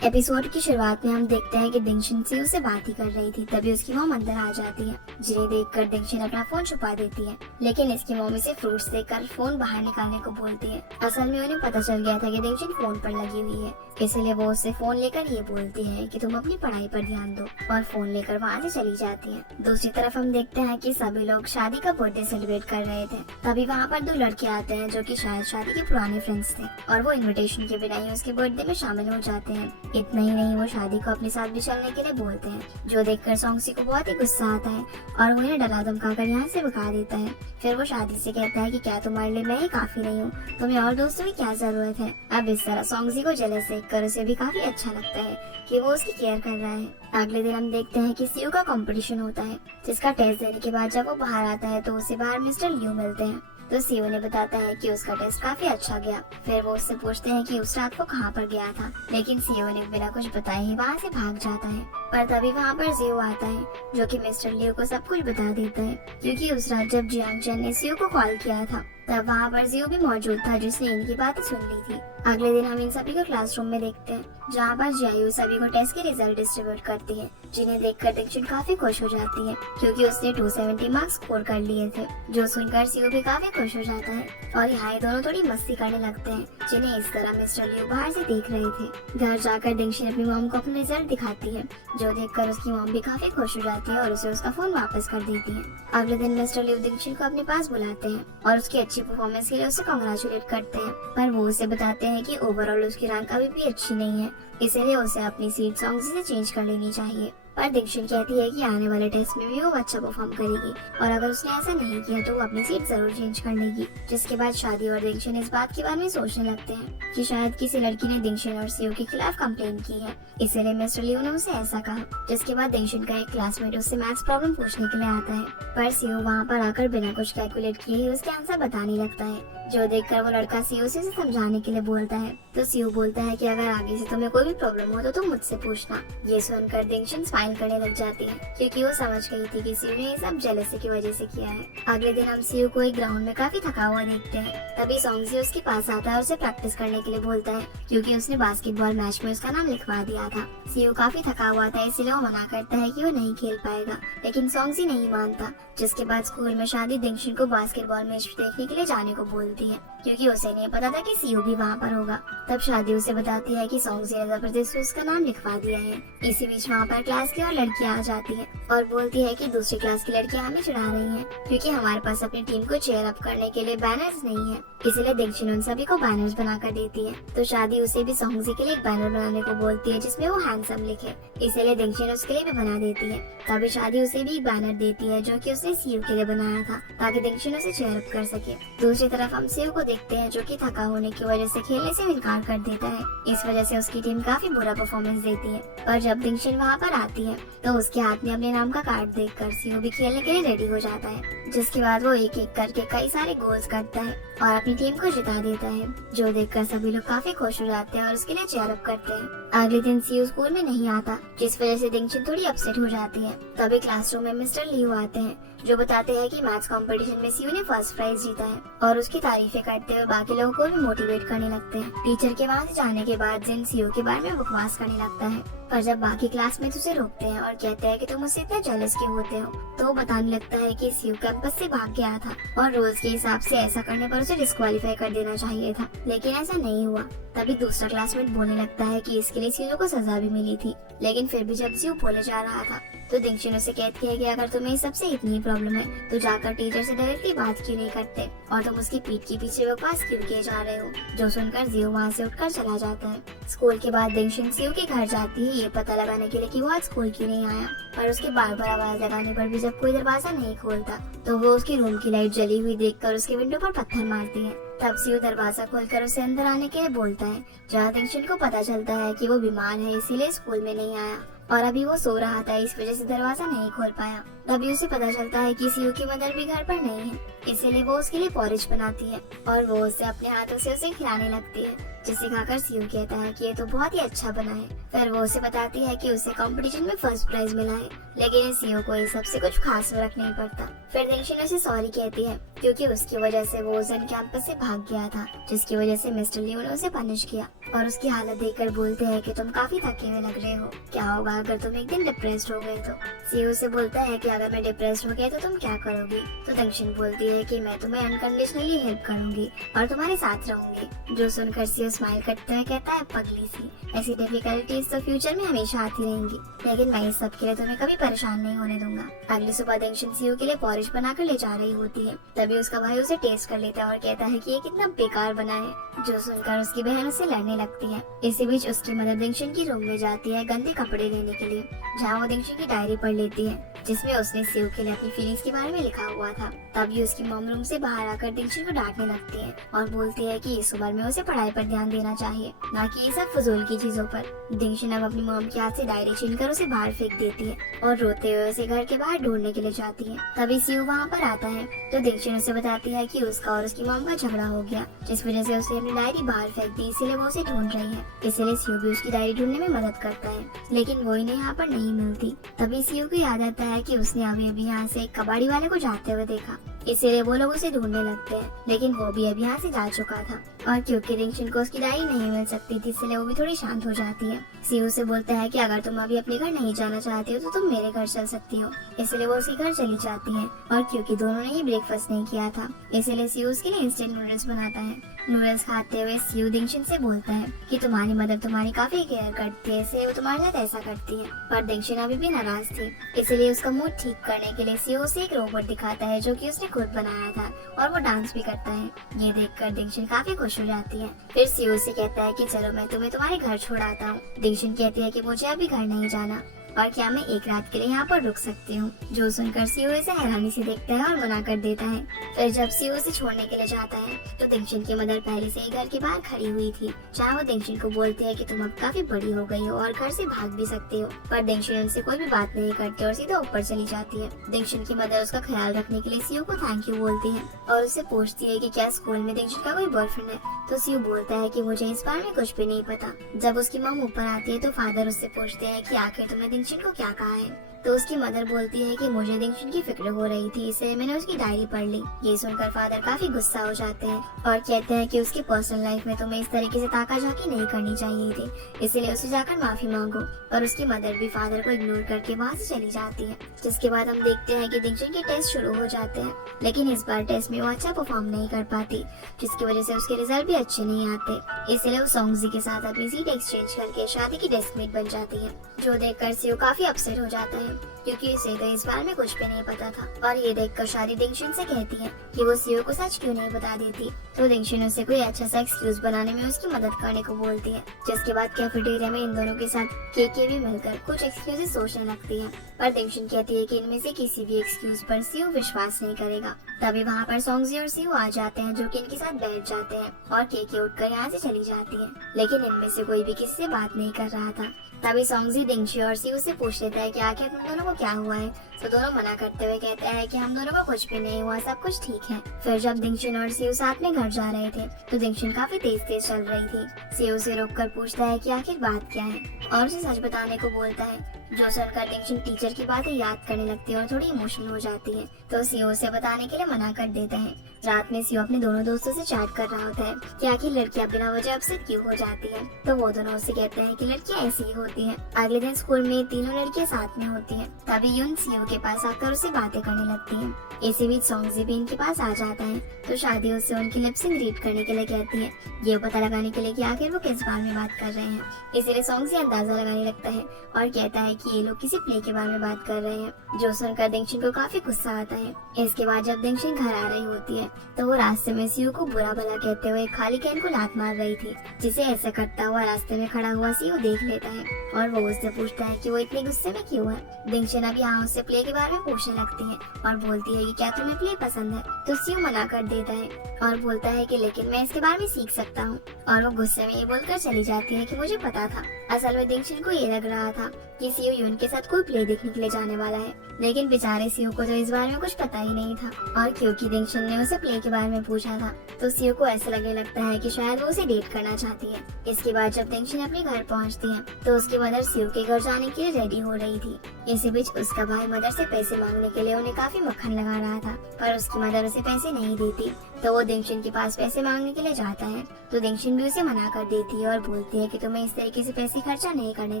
Episode की शुरुआत में हम देखते हैं कि दिंगशन सियू से बात ही कर रही थी, तभी उसकी मॉम अंदर आ जाती है, जिन्हें देखकर दिंगशन अपना फोन छुपा देती है। लेकिन इसकी मॉम इसे फ्रूट्स देकर फोन बाहर निकालने को बोलती है। असल में उन्हें पता चल गया था कि दिंगशन फोन पर लगी हुई है, इसलिए वो उससे फोन लेकर ये बोलती है कि तुम अपनी पढ़ाई पर ध्यान दो, और फोन लेकर वहाँ से चली जाती है। दूसरी तरफ हम देखते हैं कि सभी लोग शादी का बर्थडे सेलिब्रेट कर रहे थे। तभी वहाँ पर दो लड़के आते हैं जो कि शायद शादी के पुराने फ्रेंड्स थे, और वो इनविटेशन के बिना ही उसके बर्थडे में शामिल हो जाते हैं। इतना ही नहीं, वो शादी को अपने साथ भी चलने के लिए बोलते हैं, जो देखकर सॉन्गसी को बहुत ही गुस्सा आता है और उन्हें डरा धमकाकर यहाँ से भगा देता है। फिर वो शादी से कहता है कि क्या तुम्हारे लिए मैं ही काफी नहीं हूँ, तुम्हें और दोस्तों की क्या जरूरत है। अब इस तरह सॉन्गसी को जेलस देखकर उसे भी काफी अच्छा लगता है कि वो उसकी केयर कर रहा है। अगले दिन हम देखते हैं कि सीयू का कंपटीशन होता है, जिसका टेस्ट देने के बाद जब वो बाहर आता है तो उसे बाहर मिस्टर लियू मिलते हैं। तो सीयू ने बताता है कि उसका टेस्ट काफी अच्छा गया। फिर वो उससे पूछते हैं कि उस रात को कहाँ पर गया था, लेकिन सीयू ने बिना कुछ बताए ही वहाँ से भाग जाता है। पर तभी वहाँ पर जियो आता है, जो कि मिस्टर लियू को सब कुछ बता देता है, क्योंकि उस रात जब जियांग चैन ने सीयू को कॉल किया था तब वहाँ पर जियो भी मौजूद था, जिसने इनकी बातें सुन ली थी। अगले दिन हम इन सभी को क्लासरूम में देखते हैं, जहाँ पर जियायू सभी को टेस्ट के रिजल्ट डिस्ट्रीब्यूट करती है, जिन्हें देखकर दिंगशन काफी खुश हो जाती है, क्योंकि उसने 270 मार्क्स स्कोर कर लिए थे। जो सुनकर सीयू भी काफी खुश हो जाता है और यहाँ दोनों थोड़ी मस्ती करने लगते हैं, जिन्हें इस तरह मिस्टर लियू बाहर से देख रहे थे। घर जाकर दिंगशन अपनी मॉम को अपना रिजल्ट दिखाती है, जो देखकर उसकी मॉम भी काफी खुश हो जाती है और उसे उसका फोन वापस कर देती है। अगले दिन मिस्टर लियू दिंगशन को अपने पास बुलाते हैं और उसकी अच्छी परफॉर्मेंस के लिए उसे कांग्रेचुलेट करते हैं, पर वो उसे बताते हैं कि ओवरऑल उसकी रैंक अभी भी अच्छी नहीं है, इसलिए उसे अपनी सीट सॉन्गसी से चेंज कर लेनी चाहिए। पर दिंगशन कहती है कि आने वाले टेस्ट में भी वो अच्छा परफॉर्म करेगी, और अगर उसने ऐसा नहीं किया तो वो अपनी सीट जरूर चेंज कर लेगी। जिसके बाद शादी और दिंगशन इस बात के बारे में सोचने लगते हैं कि शायद किसी लड़की ने दिंगशन और सीयू के खिलाफ कंप्लेन की है, इसीलिए मिस्टर लियू ने उसे ऐसा कहा। जिसके बाद दिंगशन का एक क्लासमेट उससे मैथ्स प्रॉब्लम पूछने के लिए आता है, पर सीयू वहाँ पर आकर बिना कुछ कैलकुलेट किए ही उसके आंसर बताने लगता है, जो देखकर वो लड़का सीयू से उसे समझाने के लिए बोलता है। तो सीयू बोलता है कि अगर आगे से तुम्हें कोई भी प्रॉब्लम हो तो तुम मुझसे पूछना। ये सुनकर दिंगशन स्माइल करने लग जाती है, क्योंकि वो समझ गई थी कि सीयू ने ये सब जेलसी की वजह से किया है। अगले दिन हम सीयू को एक ग्राउंड में काफी थका हुआ देखते हैं। तभी सॉन्गसी उसके पास आता है और उसे प्रैक्टिस करने के लिए बोलता है, क्योंकि उसने बास्केटबॉल मैच में उसका नाम लिखवा दिया था। सीयू काफी थका हुआ था, इसलिए वो मना करता है कि वो नहीं खेल पाएगा, लेकिन सॉन्गसी नहीं मानता। जिसके बाद स्कूल में शादी दिंगशन को बास्केटबॉल मैच देखने के लिए जाने को बोलती है, क्योंकि उसे नहीं पता था कि सीयू भी वहाँ पर होगा। तब शादी उसे बताती है कि सॉन्गसी ने जबरदस्ती उसका नाम लिखवा दिया है। इसी बीच वहाँ पर क्लास की और लड़कियाँ आ जाती है और बोलती है कि दूसरी क्लास की लड़कियाँ हमें चिढ़ा रही हैं, क्योंकि हमारे पास अपनी टीम को चेयर अप करने के लिए बैनर्स नहीं है, इसलिए दिंगशन उन सभी को बैनर्स बनाकर देती है। तो शादी उसे भी सॉन्गसी के लिए एक बैनर बनाने को बोलती है, जिसमें वो हैंडसम लिखे, इसलिए दिंगशन उसके लिए भी बना देती है। तभी शादी उसे भी एक बैनर देती है, जो कि उसने सीयू के लिए बनाया था, ताकि दिंगशन उसे चेयर अप कर सके। दूसरी तरफ हम सीयू को देखते हैं, जो कि थका होने की वजह से खेलने से इनकार कर देता है। इस वजह से उसकी टीम काफी बुरा परफॉर्मेंस देती है। और जब दिंगशन वहाँ पर आती है तो उसके हाथ में अपने नाम का कार्ड देखकर सीयू भी खेलने के लिए रेडी हो जाता है। जिसके बाद वो एक एक करके कई सारे गोल्स करता है और अपनी टीम को जिता देता है, जो देखकर सभी लोग काफी खुश हो जाते हैं और उसके लिए चेयर अप करते हैं। अगले दिन सीयू स्कूल में नहीं आता, जिस वजह से दिंगशन थोड़ी अपसेट हो जाती है। तभी क्लासरूम में मिस्टर लियू आते हैं, जो बताते हैं कि मैथ्स कंपटीशन में सीयू ने फर्स्ट प्राइज जीता है, और उसकी तारीफें करते हुए बाकी लोगों को भी मोटिवेट करने लगते हैं। टीचर के वहाँ से जाने के बाद जिन सीयू के बारे में बकवास करने लगता है, पर जब बाकी क्लासमेट्स उसे रोकते हैं और कहते हैं कि तुम मुझसे इतने जेलस क्यों होते हो, तो वो बताने लगता है कि सीयू कैंपस से भाग गया था और रूल्स के हिसाब से ऐसा करने पर उसे डिस्क्वालीफाई कर देना चाहिए था, लेकिन ऐसा नहीं हुआ। तभी दूसरा क्लासमेट बोलने लगता है कि इसके लिए सीयू को सजा भी मिली थी, लेकिन फिर भी जब सीयू बोले जा रहा था तो दिंगशन उसे कहती है कि अगर तुम्हें सबसे इतनी प्रॉब्लम है तो जाकर टीचर से डायरेक्टली बात क्यों नहीं करते, और तुम उसकी पीठ के पीछे बकवास क्यों किए जा रहे हो। जो सुनकर जियो वहाँ से उठकर चला जाता है। स्कूल के बाद दिंगशन सीयू के घर जाती है, ये पता लगाने के लिए कि वो आज स्कूल क्यों नहीं आया, पर उसके बार बार आवाज लगाने पर भी जब कोई दरवाजा नहीं खोलता तो वो उसकी रूम की लाइट जली हुई देखकर उसके विंडो पर पत्थर मारती है। तब सीयू दरवाजा खोलकर उसे अंदर आने के लिए बोलता है, जहाँ दिंगशन को पता चलता है कि वो बीमार है, इसीलिए स्कूल में नहीं आया और अभी वो सो रहा था, इस वजह से दरवाजा नहीं खोल पाया। तभी उसे पता चलता है कि सीयू की मदर भी घर पर नहीं है, इसीलिए वो उसके लिए पॉरिज बनाती है और वो उसे अपने हाथों से उसे खिलाने लगती है, जिसे खाकर सीयू कहता है कि ये तो बहुत ही अच्छा बना है। फिर वो उसे बताती है कि उसे कंपटीशन में फर्स्ट प्राइज मिला है, लेकिन सीयू को इस सबसे कुछ खास फर्क नहीं पड़ता। फिर दिंगशिन उसे सॉरी कहती है क्योंकि उसकी वजह से वो उजन कैंपस से भाग गया था, जिसकी वजह से मिस्टर लियू ने उसे पनिश किया और उसकी हालत देखकर बोलते हैं कि तुम काफी थके हुए लग रहे हो, क्या होगा अगर तुम एक दिन डिप्रेस्ड हो गए तो। सीयू से बोलता है कि अगर मैं डिप्रेस्ड हो गया तो तुम क्या करोगी, तो दिंगशिन बोलती है कि मैं तुम्हें अनकंडीशनली हेल्प करूंगी और तुम्हारे साथ रहूंगी। जो सुनकर सीयू स्माइल करते हुए कहता है, पगली सी, ऐसी डिफिकल्टीज तो फ्यूचर में हमेशा आती रहेंगी, लेकिन मैं इस सब के लिए तुम्हें कभी परेशान नहीं होने दूंगा। अगली सुबह दिंगशिन सीयू के लिए पॉरिज बनाकर ले जा रही होती है, तभी उसका भाई उसे टेस्ट कर लेता है और कहता है कि ये कितना बेकार बना है। जो सुनकर उसकी बहन उससे लड़ने लगती है। इसी बीच उसकी मदर दिंगशिन की रूम में जाती है गंदे कपड़े लेने के लिए, जहाँ वो दिंगशिन की डायरी पढ़ लेती है जिसमें उसने सीयू के लिए अपनी फीलिंग्स के बारे में लिखा हुआ था। तभी उसकी मॉम रूम से बाहर आकर दिंगशिन को डांटने लगती है और बोलती है कि इस उम्र में उसे पढ़ाई पर ध्यान देना चाहिए, ना कि ये सब फजूल की चीजों पर। दिंगशिन अब अपनी मॉम के हाथ से डायरी छीनकर उसे बाहर फेंक देती है और रोते हुए उसे घर के बाहर ढूंढने के लिए जाती है। तभी सीयू वहाँ पर आता है तो दिंगशिन उसे बताती है कि उसका और उसकी मॉम का झगड़ा हो गया, जिस वजह से उसने अपनी डायरी बाहर फेंक दी, इसीलिए वो उसे ढूंढ रही है। इसीलिए सीयू भी उसकी डायरी ढूंढने में मदद करता है, लेकिन वो इन्हें यहाँ पर नहीं मिलती। तभी सीयू को याद आता है कि उसने अभी यहाँ से एक कबाड़ी वाले को जाते हुए देखा, इसीलिए वो लोग उसे ढूंढने लगते हैं, लेकिन वो भी अभी यहाँ से जा चुका था। और क्योंकि दिंगशिन को उसकी डायरी नहीं मिल सकती थी, इसलिए वो भी थोड़ी शांत हो जाती है। सीयू से बोलता है कि अगर तुम अभी अपने घर नहीं जाना चाहती हो तो तुम मेरे घर चल सकती हो, इसलिए वो उसके घर चली जाती है। और क्योंकि दोनों ने ही ब्रेकफास्ट नहीं किया था, इसलिए सीयू उसके लिए इंस्टेंट नूडल्स बनाता है। नूडल्स खाते हुए सीयू दिंगशिन से बोलता है कि तुम्हारी मदर तुम्हारी काफी केयर करती है, इसलिए वो तुम्हारे साथ ऐसा करती है। पर दिंगशिन अभी भी नाराज थी, इसलिए उसका मूड ठीक करने के लिए सीयू उसे एक रोबोट दिखाता है जो कि उसने खुद बनाया था, और वो डांस भी करता है। ये देखकर दिंगशिन काफी खुश हो जाती है। फिर सीयू से कहता है कि चलो मैं तुम्हें तुम्हारे घर छोड़ आता हूँ। दिंगशिन कहती है कि मुझे अभी घर नहीं जाना और क्या मैं एक रात के लिए यहाँ पर रुक सकती हूँ। जो सुनकर सीयू इसे हैरानी से देखता है और मना कर देता है। फिर जब सीयू उसे छोड़ने के लिए जाता है तो दिंगशिन की मदर पहले से ही घर के बाहर खड़ी हुई थी, जहाँ वो दिंगशिन को बोलती है कि तुम अब काफी बड़ी हो गई हो और घर से भाग भी सकती हो। पर दिंगशिन उनसे कोई भी बात नहीं करती और सीधा ऊपर चली जाती है। दिंगशिन की मदर उसका ख्याल रखने के लिए सीयू को थैंक यू बोलती है और उससे पूछती है कि क्या स्कूल में दिंगशिन का कोई बॉयफ्रेंड है, तो सीयू बोलता है कि मुझे इस बारे में कुछ भी नहीं पता। जब उसकी मॉम ऊपर आती है तो फादर उससे पूछते हैं कि आखिर तुमने दिंगशिन को क्या कहा है, तो उसकी मदर बोलती है कि मुझे दिंगशिन की फिक्र हो रही थी, इसलिए मैंने उसकी डायरी पढ़ ली। ये सुनकर फादर काफी गुस्सा हो जाते हैं और कहते हैं कि उसकी पर्सनल लाइफ में तुम्हें इस तरीके से ताका-झाकी नहीं करनी चाहिए थी, इसलिए उसे जाकर माफी मांगो। और उसकी मदर भी फादर को इग्नोर करके वहाँ से चली जाती है। जिसके बाद हम देखते हैं कि दिंगशिन के टेस्ट शुरू हो जाते हैं, लेकिन इस बार टेस्ट में वो अच्छा परफॉर्म नहीं कर पाती, जिसकी वजह से उसके रिजल्ट भी अच्छे नहीं आते। इसलिए वो सोंगजी के साथ अपनी सीट एक्सचेंज करके शादी की डेस्कमेट बन जाती है, जो देखकर सीयू काफी अपसेट हो जाता है क्योंकि इसे तो इस बारे में कुछ भी नहीं पता था। और ये देखकर शादी दिंगशिन से कहती है कि वो सीयू को सच क्यों नहीं बता देती, तो दिंगशिन उसे कोई अच्छा सा एक्सक्यूज बनाने में उसकी मदद करने को बोलती है। जिसके बाद कैफेटेरिया में इन दोनों के साथ केके भी मिलकर कुछ एक्सक्यूजेस सोचने लगती है, पर दिंगशिन कहती है कि इनमें से किसी भी एक्सक्यूज पर सीयू विश्वास नहीं करेगा। तभी वहाँ पर सोंगजी और सीयू आ जाते हैं, जो कि इनके साथ बैठ जाते हैं और केके उठकर यहाँ से चली जाती है, लेकिन इनमें से कोई भी किसी से बात नहीं कर रहा था। तभी सोंगजी दिंगशी और सीयू से पूछ लेता है कि आखिर तुम दोनों को क्या हुआ है, तो दोनों मना करते हुए कहते हैं कि हम दोनों को कुछ भी नहीं हुआ, सब कुछ ठीक है। फिर जब दिंगशिन और सीयू साथ में घर जा रहे थे तो दिंगशिन काफी तेज तेज चल रही थी। सीयू से रोककर पूछता है कि आखिर बात क्या है और उसे सच बताने को बोलता है। जो सुनकर दिंगशिन टीचर की बातें याद करने लगती है और थोड़ी इमोशनल हो जाती है, तो सीयू उसे बताने के लिए मना कर देता है। रात में सीयू अपने दोनों दोस्तों से चैट कर रहा होता है कि आखिर लड़कियां बिना वजह अपसेट क्यों हो जाती है, तो वो दोनों उसे कहते हैं कि लड़कियां ऐसी ही होती हैं। अगले दिन स्कूल में तीनों लड़कियां साथ में होती हैं। तभी यून सीयू के पास आकर उससे बातें करने लगती है। इसी बीच सोंगजी भी इनके पास आ जाता है, तो शादी उससे उनकी लिपसिंग रीड करने के लिए कहती है, ये पता लगाने के लिए कि आखिर वो किस बारे में बात कर रहे हैं। इसीलिए सोंगजी अंदाजा लगाने लगता है और कहता है कि ये लोग किसी प्ले के बारे में बात कर रहे हैं। जो सुनकर दिंगशिन को काफी गुस्सा आता है। इसके बाद जब दिंगशिन घर आ रही होती है तो वो रास्ते में सीयू को बुरा भला कहते हुए खाली कैन को लात मार रही थी, जिसे ऐसा करता हुआ रास्ते में खड़ा हुआ सीयू देख लेता है और वो उससे पूछता है कि वो इतने गुस्से में क्यों है। दिंगशिन अब यहाँ उससे प्ले के बारे में पूछने लगती है और बोलती है कि क्या तुम्हें प्ले पसंद है, तो सीयू मना कर देता है और बोलता है कि लेकिन मैं इसके बारे में सीख सकता हूँ, और वो गुस्से में ये बोलकर चली जाती है कि मुझे पता था। असल में दिंगशन को ये लग रहा था कि सीयू यून के साथ कोई प्ले देखने के लिए जाने वाला है, लेकिन बेचारे सीयू को तो इस बारे में कुछ पता ही नहीं था। और क्योंकि दिंगशन ने उसे प्ले के बारे में पूछा था, तो सीयू को ऐसा लगने लगता है कि शायद वो उसे डेट करना चाहती है। इसके बाद जब दिंगशन अपने घर पहुंचती है, तो उसकी मदर सीयू के घर जाने के लिए रेडी हो रही थी। इसी बीच उसका भाई मदर से पैसे मांगने के लिए उन्हें काफी मक्खन लगा रहा था, पर उसकी मदर उसे पैसे नहीं देती, तो वो दिंगशन के पास पैसे मांगने के लिए जाता है। तो दिंगशन भी उसे मना कर देती है और बोलती है कि तुम्हें इस तरीके से पैसे खर्चा नहीं करने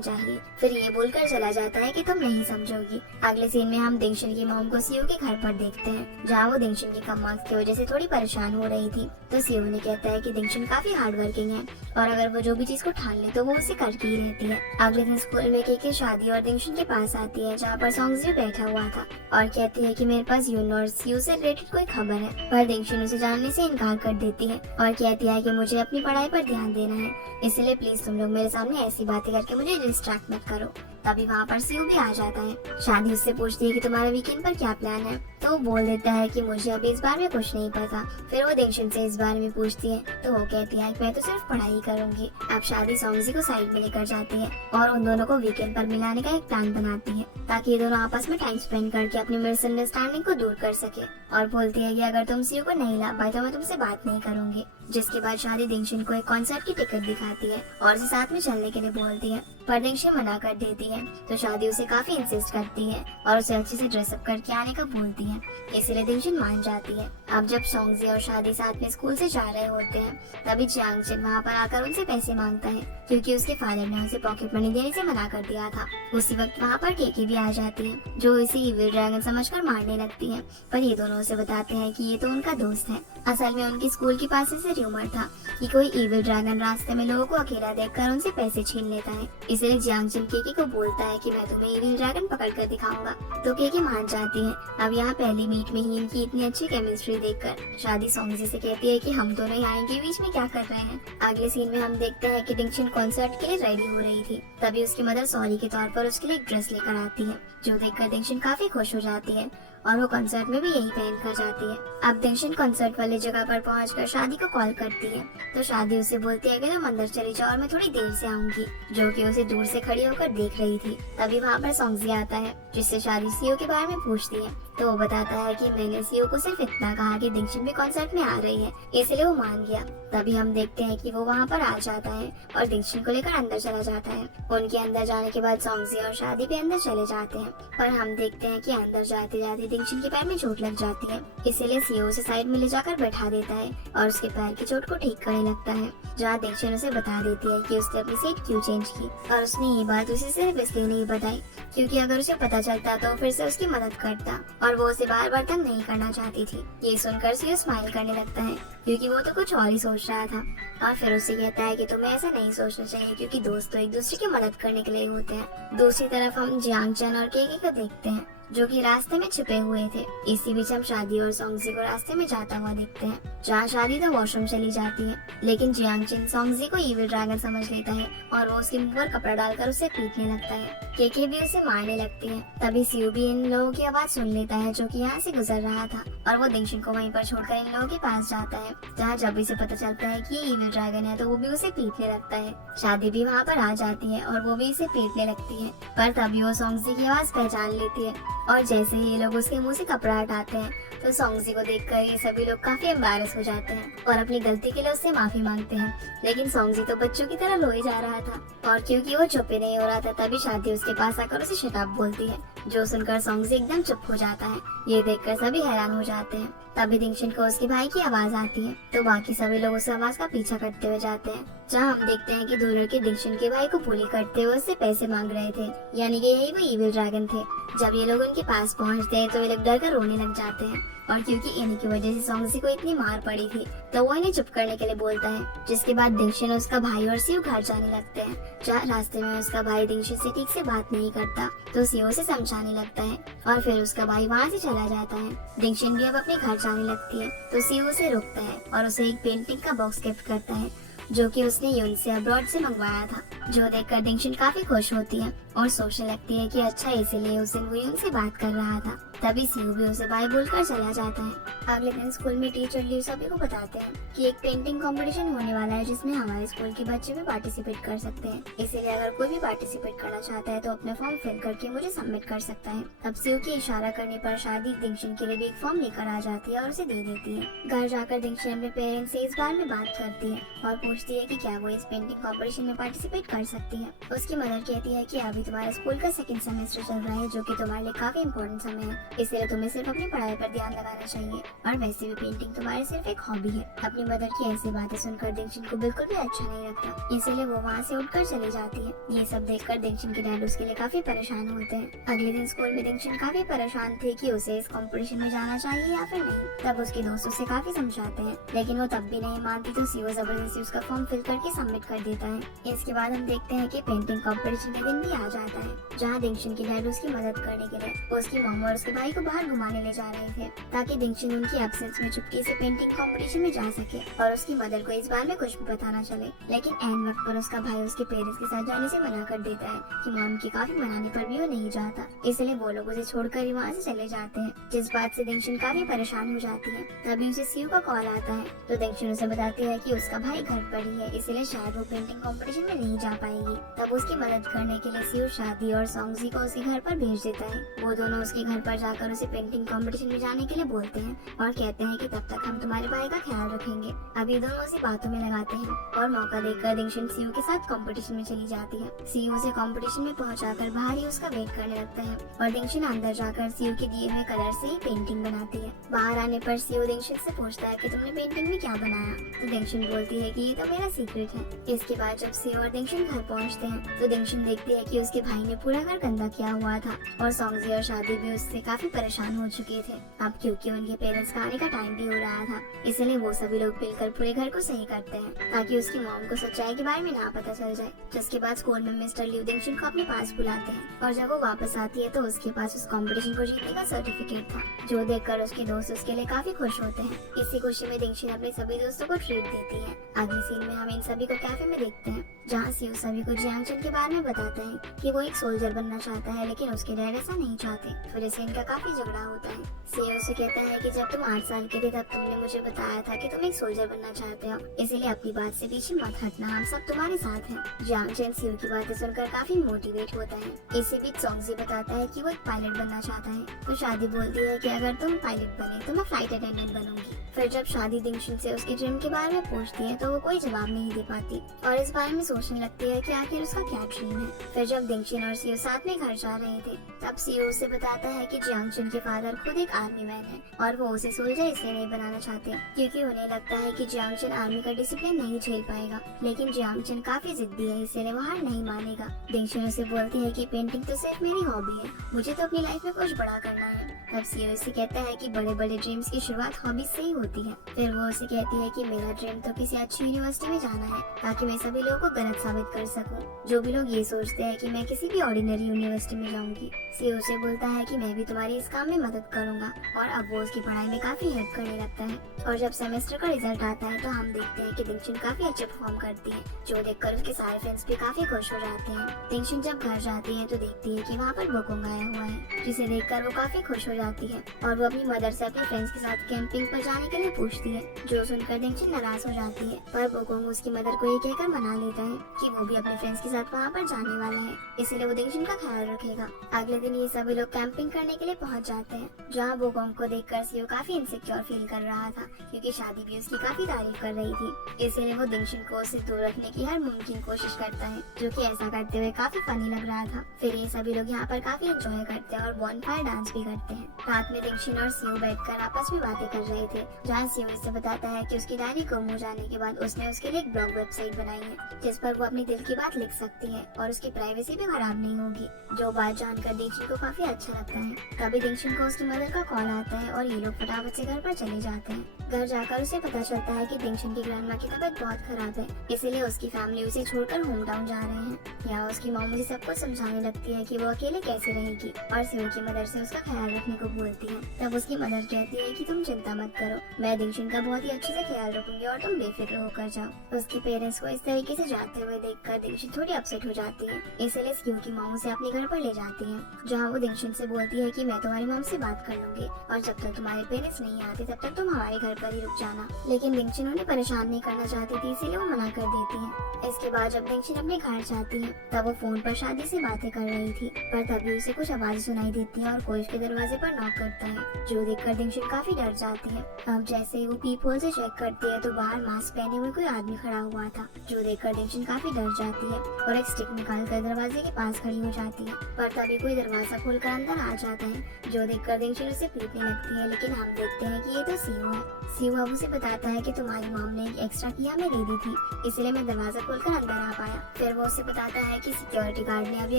चाहिए। फिर ये बोलकर चला जाता है कि तुम नहीं समझोगी। अगले सीन में हम दिंगशन की मॉम को सीयू के घर पर देखते हैं, जहाँ वो दिंगशन की कम मार्क्स की वजह से थोड़ी परेशान हो रही थी। तो सीयू ने कहता है कि दिंगशन काफी हार्ड वर्किंग है और अगर वो जो भी चीज को ठान ले तो वो उसे करती ही रहती है। अगले दिन स्कूल में केके शादी और दिंगशन के पास आती है, जहाँ पर सॉन्गजी बैठा हुआ था और कहती है कि मेरे पास यून और सीयू से रिलेटेड कोई खबर है, पर दिंगशन उसे जानने से इनकार कर देती है और कहती है कि मुझे अपनी पढ़ाई पर ध्यान देना है, इसलिए प्लीज तुम लोग मेरे सामने ऐसी बातें करके मुझे डिस्ट्रैक्ट मत करो। तभी वहाँ पर सीयू भी आ जाता है। शादी उससे पूछती है कि तुम्हारा वीकेंड पर क्या प्लान है, तो वो बोल देता है कि मुझे अभी इस बारे में कुछ नहीं पता। फिर वो दिंगशन से इस बारे में पूछती है, तो वो कहती है कि मैं तो सिर्फ पढ़ाई करूंगी। अब शादी सॉन्गजी को साइड में लेकर जाती है और उन दोनों को वीकेंड पर मिलाने का एक प्लान बनाती है, ताकि ये दोनों आपस में टाइम स्पेंड करके अपनी मिसअंडरस्टैंडिंग को दूर कर सके। और बोलती है कि अगर तुम सीयू को नहीं ला पाए तो मैं तुमसे बात नहीं करूंगी। जिसके बाद शादी दिंगशन को एक कॉन्सर्ट की टिकट दिखाती है और उसे साथ में चलने के लिए बोलती है, पर दिंगशन मना कर देती है। तो शादी उसे काफी इंसिस्ट करती है और उसे अच्छे से ड्रेसअप करके आने का बोलती है, इसलिए दिंगशन मान जाती है। अब जब सॉन्गजी और शादी साथ में स्कूल से जा रहे होते हैं, तभी जियांगचन वहाँ पर आकर उनसे पैसे मांगता है, क्योंकि उसके फादर ने उसे पॉकेट मनी देने से मना कर दिया था। उसी वक्त वहाँ पर केके भी आ जाती है, जो इसे इविल ड्रैगन समझकर मारने लगती है, पर ये दोनों उसे बताते हैं कि ये तो उनका दोस्त है। असल में उनकी स्कूल के पास ऐसे र्यूमर था कि कोई इविल ड्रैगन रास्ते में लोगों को अकेला देखकर उनसे पैसे छीन लेता है, इसलिए जियांगचन केके को बोलता है कि मैं तुम्हें इविल ड्रैगन पकड़ कर दिखाऊंगा। तो केके मान जाती है। अब यहाँ पहली मीट में ही इनकी इतनी अच्छी केमिस्ट्री देखकर शादी सॉन्गजी से कहती है कि हम दोनों यहाँ के बीच में क्या कर रहे हैं। अगले सीन में हम देखते हैं कि दिंगशन कॉन्सर्ट के लिए रेडी हो रही थी, तभी उसकी मदर सॉरी के तौर पर उसके लिए एक ड्रेस लेकर आती है, जो देखकर दिंगशन काफी खुश हो जाती है और वो कॉन्सर्ट में भी यही पहन कर जाती है। अब दिंगशन कॉन्सर्ट वाली जगह पर पहुंचकर शादी को कॉल करती है, तो शादी उसे बोलती है कि तुम अंदर चली जाओ और मैं थोड़ी देर से आऊंगी, जो कि उसे दूर से खड़ी होकर देख रही थी। तभी वहाँ पर सॉन्गजी आता है, जिससे शादी सीयू के बारे में पूछती है, तो वो बताता है कि मैंने सीयू को सिर्फ इतना कहा कि दिंगशन भी कॉन्सर्ट में आ रही है, इसलिए वो मान गया। तभी हम देखते हैं कि वो वहाँ पर आ जाता है और दिंगशन को लेकर अंदर चला जाता है। उनके अंदर जाने के बाद सॉन्गजी और शादी भी अंदर चले जाते हैं, पर हम देखते हैं कि अंदर जाते जाते दिंगशन के पैर में चोट लग जाती है, इसीलिए सीयू उसे साइड में ले जाकर बैठा देता है और उसके पैर की चोट को ठीक करने लगता है, जहाँ दिंगशन उसे बता देती है कि उसने अपनी सीट क्यों चेंज की। और उसने ये बात उसे सिर्फ इसलिए नहीं बताई क्योंकि अगर उसे पता चलता तो फिर से उसकी मदद करता और वो उसे बार बार तंग नहीं करना चाहती थी। ये सुनकर सीयू स्माइल करने लगता है, क्योंकि वो तो कुछ और ही सोच रहा था, और फिर उसे कहता है कि तुम्हें ऐसा नहीं सोचना चाहिए, क्योंकि दोस्त तो एक दूसरे की मदद करने के लिए होते हैं। दूसरी तरफ हम जियांगचन और केके को देखते हैं, जो कि रास्ते में छिपे हुए थे। इसी बीच हम शादी और सॉन्गजी को रास्ते में जाता हुआ देखते हैं, जहाँ शादी तो वॉशरूम चली जाती है, लेकिन जियांगचन सॉन्गजी को इविल ड्रैगन समझ लेता है और वो उसके मुंह पर कपड़ा डालकर उसे पीटने लगता है। केके भी उसे मारने लगती है। तभी सीयू भी इन लोगों की आवाज सुन लेता है, जो कि यहाँ से गुजर रहा था, और वो दिंगशन को वहीं पर छोड़कर इन लोगों के पास जाता है, जहाँ जब इसे पता चलता है कि ये इविल ड्रैगन है तो वो भी उसे पीटने लगता है। शादी भी वहाँ पर आ जाती है और वो भी इसे पीटने लगती है, पर तभी वो सॉन्गजी की आवाज पहचान लेती है और जैसे ही ये लोग उसके मुंह से कपड़ा हटाते हैं, तो सॉन्गजी को देखकर ये सभी लोग काफी एम्बैरेस हो जाते हैं और अपनी गलती के लिए उससे माफी मांगते हैं। लेकिन सॉन्गजी तो बच्चों की तरह रोए जा रहा था, और क्योंकि वो चुप ही नहीं हो रहा था, तभी शादी उसके पास आकर उसे शट अप बोलती है, जो सुनकर सॉन्गजी एकदम चुप हो जाता है। ये देखकर सभी हैरान हो जाते हैं। तभी दिंगशन को उसके भाई की आवाज आती है, तो बाकी सभी लोग उस आवाज का पीछा करते हुए जाते हैं, जहाँ हम देखते हैं कि दो लड़के दिंगशन के भाई को बुली करते हुए उससे पैसे मांग रहे थे, यानी कि यही वो इविल ड्रैगन थे। जब ये लोग उनके पास पहुँचते हैं तो ये लोग डर कर रोने लग जाते हैं, और क्योंकि इन्हीं की वजह से सॉन्गजी को इतनी मार पड़ी थी, तो वो इन्हें चुप करने के लिए बोलता है। जिसके बाद दिंगशन, उसका भाई और सीयू घर जाने लगते हैं, जहाँ रास्ते में उसका भाई दिंगशन से ठीक से बात नहीं करता, तो सीयू उसे समझाने लगता है और फिर उसका भाई वहाँ से चला जाता है। दिंगशन भी अब अपने घर जाने लगती है, तो सीयू उसे रोकता है और उसे एक पेंटिंग का बॉक्स गिफ्ट करता है, जो कि उसने यून से अब्रॉड से मंगवाया था, जो देखकर दिंगशन काफी खुश होती है और सोचने लगती है कि अच्छा, इसीलिए उस दिन वो यून से बात कर रहा था। तभी सीयू भी उसे बाय बोलकर चला जाता है। अगले दिन स्कूल में टीचर ल्यू सभी को बताते हैं कि एक पेंटिंग कंपटीशन होने वाला है जिसमें हमारे स्कूल के बच्चे भी पार्टिसिपेट कर सकते हैं, इसीलिए अगर कोई भी पार्टिसिपेट करना चाहता है तो अपने फॉर्म फिल करके मुझे सबमिट कर सकता है। अब सीयू के इशारा करने पर शादी दिंगशन के लिए भी एक फॉर्म लेकर आ जाती है और उसे दे देती है। घर जाकर दिंगशन अपने पेरेंट्स से इस बारे में बात करती है और पूछती है कि क्या वो इस पेंटिंग कंपटीशन में पार्टिसिपेट कर सकती है। उसकी मदर कहती है कि अभी तुम्हारे स्कूल का सेकंड सेमेस्टर चल रहा है जो कि तुम्हारे लिए काफी इम्पोर्टेंट समय है, इसलिए तुम्हें सिर्फ अपनी पढ़ाई पर ध्यान लगाना चाहिए और वैसे भी पेंटिंग तुम्हारे सिर्फ एक हॉबी है। अपनी मदर की ऐसी बातें सुनकर दिंगशन को बिल्कुल भी अच्छा नहीं लगता, इसीलिए वो वहाँ से उठकर चली जाती है। ये सब देखकर दिंगशन के डैड उसके लिए काफी परेशान होते हैं। अगले दिन स्कूल में दिंगशन काफी परेशान थे कि उसे इस कंपटीशन में जाना चाहिए या फिर नहीं। तब उसके दोस्त उसे काफी समझाते हैं लेकिन वो तब भी नहीं मानती तो सीओ जबरदस्ती उसका फॉर्म फिल करके सबमिट कर देता है। इसके बाद हम देखते हैं कि पेंटिंग कंपटीशन का दिन भी आ जाता है जहाँ दिंगशन के डैड उसकी मदद करने के लिए उसकी मॉम और उसके भाई को बाहर घुमाने ले जा रहे थे ताकि दिंगशन उनकी एब्सेंस में चुपके से पेंटिंग कंपटीशन में जा सके और उसकी मदर को इस बारे में कुछ भी पता न चले। लेकिन एन वक्त पर उसका भाई उसके पेरेंट्स के साथ जाने से मना कर देता है कि मॉम के काफी मनाने पर भी वो नहीं जाता, इसलिए वो लोग उसे छोड़कर ही वहाँ से चले जाते हैं। जिस बात से दिंगशन काफी परेशान हो जाती है। तभी उसे सीयू का कॉल आता है तो दिंगशन उसे बताती है कि उसका भाई घर पर ही है, इसलिए शायद वो पेंटिंग कंपटीशन में नहीं जा पाएगी। तब उसकी मदद करने के लिए सीयू शादी और सॉन्गजी को उसके घर पर भेज देता है। वो दोनों उसके घर पर जाकर उसे पेंटिंग कंपटीशन में जाने के लिए बोलते हैं और कहते हैं कि तब तक हम तुम्हारे भाई का ख्याल रखेंगे। अभी दोनों उसे बातों में लगाते हैं और मौका देखकर दिंगशन सीयू के साथ कंपटीशन में चली जाती है। सीयू उसे कंपटीशन में पहुंचाकर बाहर ही उसका वेट करने लगता है और दिंगशन अंदर जाकर सीयू के दिए हुए कलर से ही पेंटिंग बनाती है। बाहर आने पर सीयू दिंगशन से पूछता है कि तुमने पेंटिंग में क्या बनाया, तो दिंगशन बोलती है कि ये तो मेरा सीक्रेट है। इसके बाद जब सीयू और दिंगशन घर पहुंचते हैं तो दिंगशन देखती है कि उसके भाई ने पूरा घर गंदा किया हुआ था और सॉन्गजी और शादी भी उससे काफी परेशान हो चुके थे। अब क्योंकि उनके पेरेंट्स का आने का टाइम भी हो रहा था, इसलिए वो सभी लोग मिलकर पूरे घर को सही करते हैं ताकि उसकी मॉम को सच्चाई के बारे में ना पता चल जाए। जिसके बाद स्कूल में मिस्टर ल्यू दिंगशन को अपने पास बुलाते हैं और जब वो वापस आती है तो उसके पास उस कंपटीशन को जीतने का सर्टिफिकेट था जो देखकर उसके दोस्त उसके लिए काफी खुश होते हैं। इसी खुशी में दिंगशन अपने सभी दोस्तों को ट्रीट देती है। अगली सीन में हम इन सभी को कैफे में देखते हैं जहाँ सीयू सभी को जियांगचन के बारे में बताते हैं कि वो एक सोल्जर बनना चाहता है लेकिन उसके डैड ऐसा नहीं चाहते, फिर इससे इनका काफी झगड़ा होता है। सीयू से कहता है कि जब तुम 8 साल के थे तब तुमने मुझे बताया था कि तुम एक सोल्जर बनना चाहते हो, इसीलिए अपनी बात से पीछे मत हटना, हम सब तुम्हारे साथ हैं। जियांगचन सीयू की बातें सुनकर काफी मोटिवेट होता है। इसी बीच सॉन्गजी बताता है कि वो एक पायलट बनना चाहता है तो शादी बोलती है कि अगर तुम पायलट बने तो मैं फ्लाइट अटेंडेंट बनूंगी। फिर जब शादी दिंगशन से उसके ड्रीम के बारे में पूछती है तो वो कोई जवाब नहीं दे पाती और इस बारे में सोचने लगती है कि आखिर उसका क्या ड्रीम है। फिर जब दिंगशन और सीयू साथ में घर जा रहे थे तब सीयू उसे बताता है कि जियांगचन के फादर खुद एक आर्मी मैन है और वो उसे सोल्जर इसलिए नहीं बनाना चाहते क्योंकि उन्हें लगता है कि जियांगचन आर्मी का डिसिप्लिन नहीं झेल पाएगा, लेकिन जियांगचन काफी जिद्दी है इसलिए वो हार नहीं मानेगा। दिंगशन उसे बोलती है कि पेंटिंग तो सिर्फ मेरी हॉबी है, मुझे तो अपनी लाइफ में कुछ बड़ा करना है। तब सीयू उसे कहता है कि बड़े बड़े ड्रीम्स की शुरुआत हॉबी से ही होती है। फिर वो उसे कहती है कि मेरा ड्रीम तो किसी अच्छी यूनिवर्सिटी में जाना है ताकि मैं सभी लोगों को गलत साबित कर सकूं, जो भी लोग ये सोचते हैं कि मैं किसी भी ऑर्डिनरी यूनिवर्सिटी में जाऊंगी। सीयू उसे बोलता है कि मैं भी तुम्हारी इस काम में मदद करूंगा और अब वो उसकी पढ़ाई में काफी हेल्प करने लगता है। और जब सेमेस्टर का रिजल्ट आता है तो हम देखते हैं कि दिंगशन काफी अच्छे परफॉर्म करती है जो देखकर उसके सारे फ्रेंड्स भी काफी खुश हो जाते हैं। दिंगशन जब घर जाती है तो देखती है कि वहाँ पर बोकोंग आया हुआ है जिसे देखकर वो काफी खुश हो जाती है और वो अपनी मदर से अपने फ्रेंड्स के साथ कैंपिंग पर जाने के लिए पूछती है, जो सुनकर दिंगशन नाराज हो जाती है। पर बोकोंग उसकी मदर को ये कहकर मना लेता है कि वो भी अपने फ्रेंड्स के साथ वहाँ पर जाने वाला है, इसलिए वो दिंगशन का ख्याल रखेगा। अगले दिन ये सभी लोग कैंपिंग करने के लिए पहुँच जाते हैं जहाँ बोकोंग को देखकर सीयू काफी इनसिक्योर फील कर रहा था क्योंकि शादी भी उसकी काफी तारीफ कर रही थी, इसलिए वो दिंगशन को उससे दूर रखने की हर मुमकिन कोशिश करता है जो कि ऐसा करते हुए काफी फनी लग रहा था। फिर ये सभी लोग यहाँ पर काफी एंजॉय करते हैं और बॉनफायर डांस भी करते हैं। रात में दिंगशन और सीयू बैठकर आपस में बातें कर रहे थे जहाँ सीयू इससे बताता है कि उसकी डायरी गुम हो जाने के बाद उसने उसके लिए एक ब्लॉग वेबसाइट बनाई है जिस पर वो अपनी दिल की बात लिख सकती है और उसकी प्राइवेसी भी खराब नहीं होगी, जो बात जानकर दिंगशन को काफी अच्छा लगता है। तभी दिंगशन को उसकी मदर का कॉल आता है और ये लोग फटाफट से घर पर चले जाते हैं। घर जाकर उसे पता चलता है कि दिंगशन की ग्रैंडमा की तबीयत बहुत खराब है, इसीलिए उसकी फैमिली उसे छोड़कर होम टाउन जा रहे हैं। यहाँ उसकी मॉम उसे सब कुछ समझाने लगती है कि वो अकेले कैसे रहेगी और सीयू की मदर से उसका ख्याल रखने को बोलती है। तब उसकी मदर कहती है कि तुम चिंता मत करो, मैं दिंगशन का बहुत ही अच्छे से ख्याल रखूंगी और तुम बेफिक्र होकर जाओ। उसके पेरेंट्स को इस तरीके से जाते हुए देखकर दिंगशन थोड़ी अपसेट हो जाती है, इसलिए सीयू की मॉम उसे अपने घर पर ले जाती है जहाँ वो दिंगशन से बोलती है कि मैं तुम्हारी मॉम से बात कर लूंगी और जब तक तुम्हारे पेरेंट्स नहीं आते तब तक तुम हमारे घर पर ही रुक जाना। लेकिन दिंगशिन उन्हें परेशान नहीं करना चाहती थी, इसीलिए वो मना कर देती है। इसके बाद जब दिंगशिन अपने घर जाती है तब वो फोन पर शादी से बातें कर रही थी, पर तभी उसे कुछ आवाज सुनाई देती है और कोई उसके दरवाजे पर नॉक करता है, जो देखकर दिंगशिन काफी डर जाती है। अब जैसे ही वो पीप होल से चेक करती है तो बाहर मास्क पहने हुए कोई आदमी खड़ा हुआ था, जो देखकर दिंगशिन काफी डर जाती है और एक स्टिक निकालकर दरवाजे के पास खड़ी हो जाती है। पर तभी कोई दरवाजा खोलकर अंदर आ जाता है, जो देखकर दिंगशिन उसे पीटने लगती है। लेकिन हम देखते हैं कि ये तो सीयू है। सीयू अब उसे बताता है कि तुम्हारी मॉम ने एक एक्स्ट्रा की हमें दे दी थी, इसलिए मैं दरवाजा खोलकर अंदर आ पाया। फिर वो उसे बताता है कि सिक्योरिटी गार्ड ने अभी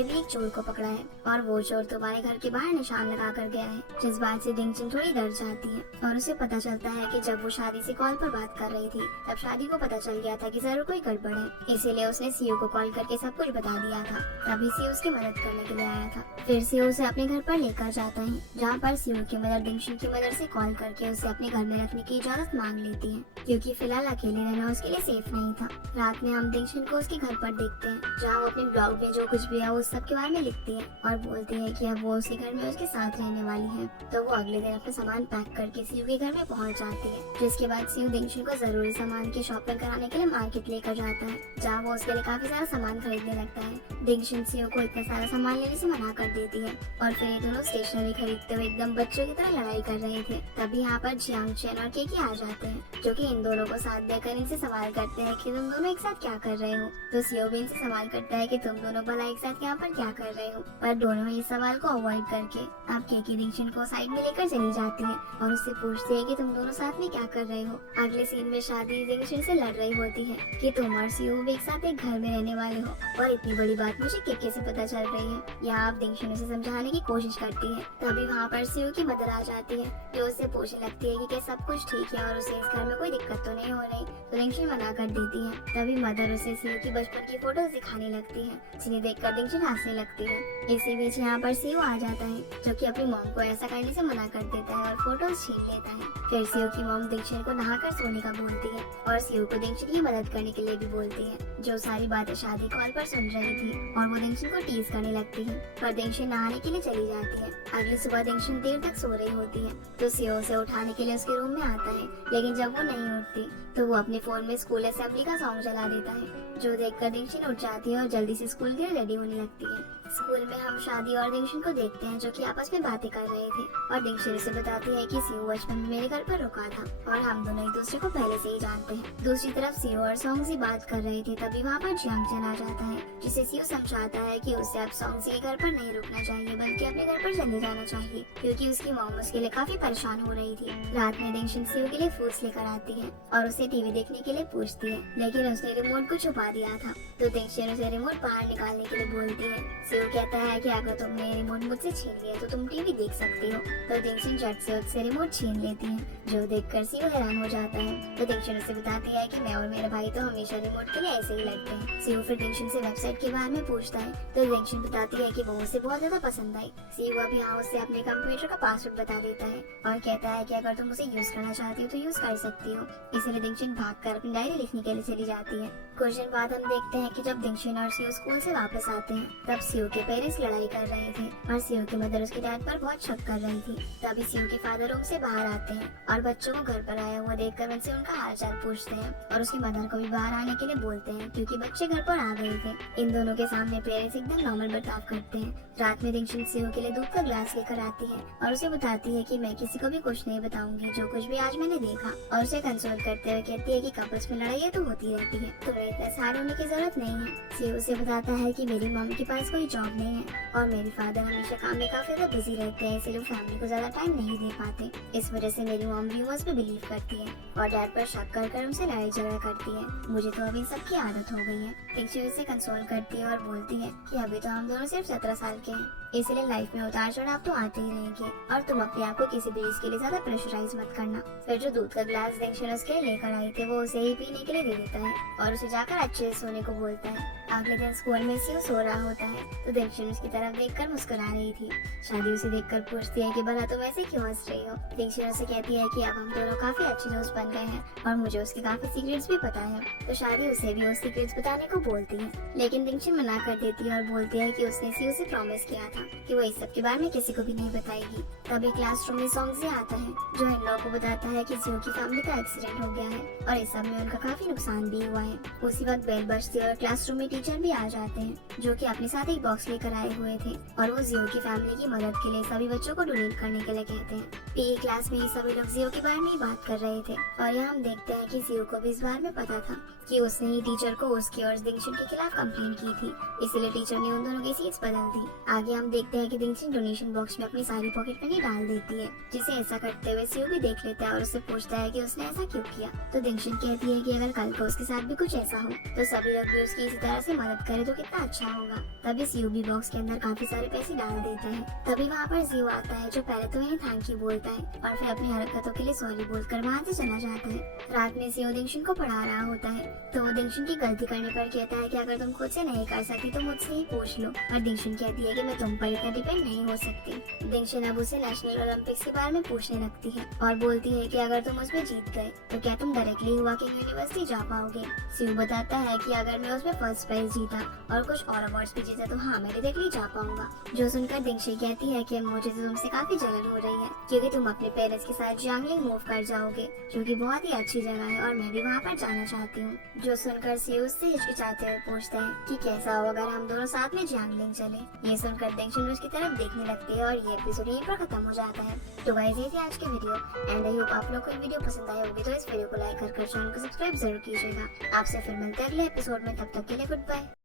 एक चोर को पकड़ा है और वो चोर तुम्हारे घर के बाहर निशान लगा कर गया है, जिस बात से दिंगशिन थोड़ी डर जाती है और उसे पता चलता है कि जब वो शादी से कॉल पर बात कर रही थी तब शादी को पता चल गया था कि जरूर कोई गड़बड़ है, इसीलिए उसने सीयू को कॉल करके सब कुछ बता दिया था। तभी सीयू उसकी मदद करने के लिए आया था। फिर सीयू उसे अपने घर पर लेकर जाता है, जहाँ पर सीयू की मदर दिंगशिन की मदर से कॉल करके उसे अपने घर में रखने की इजाजत मांग लेती है, क्योंकि फिलहाल अकेले रहना उसके लिए सेफ नहीं था। रात में हम दिंगशिन को उसके घर पर देखते हैं, जहाँ वो अपने ब्लॉग में जो कुछ भी है वो सब के बारे में लिखती है और बोलती है कि अब वो उसके घर में उसके साथ रहने वाली है। तो वो अगले दिन अपना सामान पैक करके सीयू के घर में पहुंच जाती है, जिसके बाद सीयू दिंगशिन को जरूरी सामान की शॉपिंग कराने के लिए मार्केट लेकर जाता है, जहाँ वो उसके लिए काफी सारा सामान खरीदने लगता है। दिंगशिन सीयू को इतना सारा सामान लेने से मना कर देती है और फिर ये दोनों स्टेशनरी खरीदते हुए एकदम बच्चों की तरह लड़ाई कर रहे थे। तभी यहाँ पर जियांग चेन और केकी आ जाते हैं, जो कि इन दोनों को साथ देकर इनसे सवाल करते हैं कि तुम दोनों एक साथ क्या कर रहे हो। तो सीयू भी इनसे सवाल करता है कि तुम दोनों भला एक साथ यहाँ पर क्या कर रहे हो, पर दोनों इस सवाल को अवॉइड करके अब केकी दिंगशिन को साइड में लेकर चली जाती है और उससे पूछती है कि तुम दोनों साथ में क्या कर रहे हो। अगले सीन में शादी दिंगशिन से लड़ रही होती है कि तुम और सीयू भी एक साथ एक घर में रहने वाले हो और इतनी बड़ी बात मुझे केके से पता चल रही है। यहाँ आप दिंगशिन उसे समझाने की कोशिश करती है। तभी वहाँ पर सीयू की मदर आ जाती है, जो उससे पूछने लगती है कि क्या सब कुछ ठीक है और उसे इस घर में कोई दिक्कत तो नहीं हो रही। तो दिंगशिन मना कर देती है। तभी मदर उसे सीयू की बचपन की फोटोज दिखाने लगती है, जिन्हें देखकर दिंगशिन हंसने लगती है। इसी बीच यहाँ पर सीयू आ जाता है, जो कि अपनी मॉम को ऐसा करने से मना कर देता है और फोटोज छीन लेता है। फिर सीयू की मॉम दिंगशिन को नहाकर सोने का बोलती है और सीयू को दिंगशिन की मदद करने के लिए भी बोलती है, जो सारी बातें शादी कॉल पर सुन रही थी और वो दिंगशिन को टीज करने लगती है। पर दिंगशिन नहाने के लिए चली जाती है। अगली सुबह दिंगशिन देर तक सो रही होती है, तो सीयू उसे उठाने के लिए उसके रूम में आता है, लेकिन जब वो नहीं उठती तो वो अपने फोन में स्कूल असेंबली का सॉन्ग चला देता है, जो देखकर दिंगशिन उठ जाती है और जल्दी से स्कूल के लिए रेडी होने लगती है। स्कूल में हम शादी और दिंगशिन को देखते हैं, जो कि आपस में बातें कर रहे थे और दिंगशिन उसे बताती है कि सीयू बचपन में मेरे घर पर रुका था और हम दोनों एक दूसरे को पहले से ही जानते हैं। दूसरी तरफ सीयू और सॉन्ग से बात कर रहे थे, तभी वहाँ पर जियांग चेन आ जाता है, जिसे सीयू समझाता है कि उसे अब सॉन्ग के घर पर नहीं रुकना चाहिए बल्कि अपने घर पर चले जाना चाहिए, क्योंकि उसकी मॉम उसके लिए काफी परेशान हो रही थी। रात में दिंगशिन सीयू के लिए फ्रूट्स लेकर आती है और उसे टीवी देखने के लिए पूछती है, लेकिन उसने रिमोट को छुपा दिया था। तो दिंगशिन उसे रिमोट बाहर निकालने के लिए बोलती है। सीयू कहता है कि अगर तुमने रिमोट मुझसे छीन लिया तो तुम टीवी देख सकती हो। तो दिंगशिन झट से उससे रिमोट छीन लेती है, जो देखकर सीयू हैरान हो जाता है। तो दिंगशिन उसे बताती है कि मैं और मेरा भाई तो हमेशा रिमोट के लिए ऐसे ही लड़ते हैं। सीयू फिर दिंगशिन से वेबसाइट के बारे में पूछता है, तो दिंगशिन बताती है कि वो उसे बहुत ज्यादा पसंद आई। सीयू अब यहाँ उसे अपने कंप्यूटर का पासवर्ड बता देता है और कहता है कि अगर तुम उसे यूज करना चाहती हो तो यूज कर सकती हो। इसलिए दिंगशिन भागकर अपनी डायरी लिखने के लिए चली जाती है। कुछ दिन बाद हम देखते हैं कि जब दिंगशिन और सीयू स्कूल से वापस आते हैं, तब सीयू के पेरेंट्स लड़ाई कर रहे थे और सीयू की मदर उसके डैड पर बहुत शक कर रही थी। तभी सीयू के फादर रूम से बाहर आते हैं और बच्चों को घर पर आया हुआ देखकर उनसे उनका हालचाल पूछते हैं और उसकी मदर को भी बाहर आने के लिए बोलते हैं, क्योंकि बच्चे घर पर आ गए थे। इन दोनों के सामने पेरेंट्स एकदम नॉर्मल बर्ताव करते हैं। रात में दिंगशिन सीयू के लिए दूध का ग्लास लेकर आती है और उसे बताती है कि मैं किसी को भी कुछ नहीं बताऊंगी, जो कुछ भी आज मैंने देखा, और उसे कंसोल करते हुए कहती है कि कपल्स में लड़ाइयाँ तो होती रहती है, तुम्हें इतना सैड होने की जरूरत नहीं है। सीयू उसे बताता है कि मेरी मम्मी के पास कोई जॉब नहीं है और मेरे फादर हमेशा काम में काफी ज्यादा बिजी रहते हैं, इसलिए फैमिली को ज्यादा टाइम नहीं दे पाते। इस वजह से मेरी मॉम व्यूअर्स पे बिलीव करती है और डैड पर शक कर उनसे लड़ाई झगड़ा करती है। मुझे तो अभी सबकी आदत हो गई है। दिंगशिन उसे कंसोल करती है और बोलती है कि अभी तो हम दोनों सिर्फ 17 साल के हैं, इसलिए लाइफ में उतार चढ़ाव तो आते ही रहेंगे और तुम अपने आप को किसी भी चीज के लिए ज्यादा प्रेशराइज मत करना। फिर जो दूध का ग्लास दिंगशिन उसके लिए लेकर आई थी वो उसे ही पीने के लिए दे देता है और उसे जाकर अच्छे से सोने को बोलता है। अगले दिन स्कूल में सियो सो रहा होता है तो दिंगशन उसकी तरफ देखकर मुस्कुरा रही थी। शादी उसे देखकर पूछती है कि भला तुम ऐसे क्यों हंस रही हो। दिंगशन उसे कहती है कि अब हम दोनों काफी अच्छे दोस्त बन गए हैं और मुझे उसके काफी सीक्रेट्स भी पता है। तो शादी उसे भी वो सीक्रेट्स बताने को बोलती है, लेकिन दिंगशन मना कर देती है और बोलती है कि उसने सियो से प्रॉमिस किया था कि वो इस सब के बारे में किसी को भी नहीं बताएगी। तभी क्लासरूम में सॉन्ग आता है जो इन लोगों को बताता है कि सियो की फैमिली का एक्सीडेंट हो गया है और इस सब में उनका काफी नुकसान भी हुआ है। उसी वक्त बेल बजती है और क्लासरूम में टीचर भी आ जाते हैं जो कि अपने साथ एक बॉक्स लेकर आए हुए थे और वो जियो की फैमिली की मदद के लिए सभी बच्चों को डोनेट करने के लिए कहते हैं। पीए क्लास में ये सभी लोग जियो के बारे में ही बात कर रहे थे और यहाँ हम देखते हैं कि जियो को भी इस बारे में पता था कि उसने ही टीचर को उसकी और दिंगशन के खिलाफ कंप्लेंट की थी, इसीलिए टीचर ने उन दोनों की सीट्स बदल दी। आगे हम देखते हैं कि दिंगशन डोनेशन बॉक्स में अपनी सारी पॉकेट मनी डाल देती है, जिसे ऐसा करते हुए सियो भी देख लेता है और उससे पूछता है कि उसने ऐसा क्यों किया। तो दिंगशन कहती है कि अगर कल को उसके साथ भी कुछ ऐसा हो तो सभी लोग भी उसकी इसी तरह से मदद करे तो कितना अच्छा होगा। तभी सियो भी बॉक्स के अंदर काफी सारे पैसे डाल देता है। तभी वहाँ पर जियो आता है जो पहले तो इन्हें थैंक यू बोलता है और फिर अपनी हरकतों के लिए सॉरी बोलकर वहाँ से चला जाता है। रात में सियो दिंगशन को पढ़ा रहा होता है तो वो दिंगशन की गलती करने पर कहता है कि अगर तुम खुद से नहीं कर सकती तो मुझसे ही पूछ लो, और दिंगशन कहती है कि मैं तुम पर इतना डिपेंड नहीं हो सकती। दिंगशन अब उसे नेशनल ओलंपिक्स के बारे में पूछने लगती है और बोलती है कि अगर तुम उसमें जीत गए तो क्या तुम डायरेक्टली हुआ कि यूनिवर्सिटी जा पाओगे। सियो बताता है कि अगर मैं उसमें फर्स्ट प्राइज जीता और कुछ और अवार्ड्स भी जीता तो हाँ मैं डायरेक्टली जा पाऊंगा। जो सुनकर दिंगशन कहती है कि मुझे तो तुमसे काफी जलन हो रही है क्योंकि तुम अपने पेरेंट्स के साथ जियांगलिंग मूव कर जाओगे जो कि बहुत ही अच्छी जगह है और मैं भी वहाँ पर जाना चाहती हूँ। जो सुनकर सियो उससे हिचकिचाते हुए पूछता है कि कैसा हो अगर हम दोनों साथ में जियांगलिंग चले। ये सुनकर दिंगशन उसकी तरफ देखने लगती है और ये एपिसोड यहीं पर खत्म हो जाता है। तो गाइस ये थी आज की वीडियो एंड आई होप आप लोग को ये वीडियो पसंद आई होगी, तो इस वीडियो को लाइक कर चैनल को सब्सक्राइब जरूर कीजिएगा। आपसे फिर मिलते हैं अगले एपिसोड में, तब तक के लिए गुड बाय।